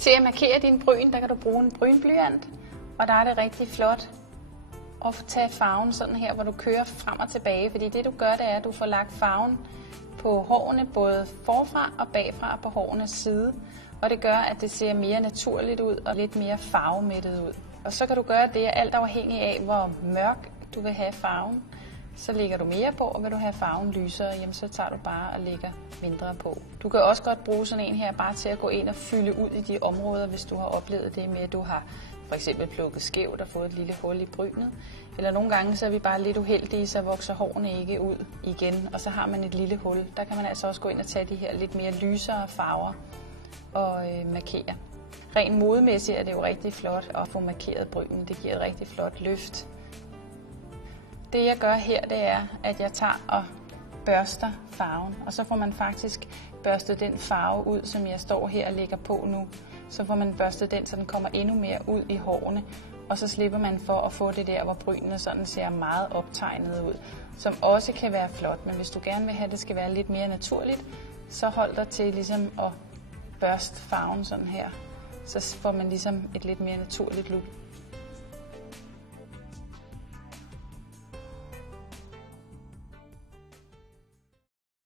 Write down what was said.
Til at markere din bryn, der kan du bruge en brynblyant, og der er det rigtig flot at tage farven sådan her, hvor du kører frem og tilbage, fordi det du gør, det er, at du får lagt farven på hårene, både forfra og bagfra på hårenes side, og det gør, at det ser mere naturligt ud og lidt mere farvemættet ud. Og så kan du gøre det, alt afhængig af, hvor mørk du vil have farven. Så lægger du mere på, og vil du have farven lysere, jamen så tager du bare og lægger mindre på. Du kan også godt bruge sådan en her bare til at gå ind og fylde ud i de områder, hvis du har oplevet det med, at du har for eksempel plukket skævt og fået et lille hul i brynet. Eller nogle gange så er vi bare lidt uheldige, så vokser hårene ikke ud igen, og så har man et lille hul. Der kan man altså også gå ind og tage de her lidt mere lysere farver og markere. Rent modemæssigt er det jo rigtig flot at få markeret brynen. Det giver et rigtig flot løft. Det jeg gør her, det er, at jeg tager og børster farven, og så får man faktisk børstet den farve ud, som jeg står her og lægger på nu. Så får man børstet den, så den kommer endnu mere ud i hårene, og så slipper man for at få det der, hvor brynene sådan ser meget optegnet ud, som også kan være flot, men hvis du gerne vil have, at det skal være lidt mere naturligt, så hold dig til ligesom at børste farven sådan her, så får man ligesom et lidt mere naturligt look.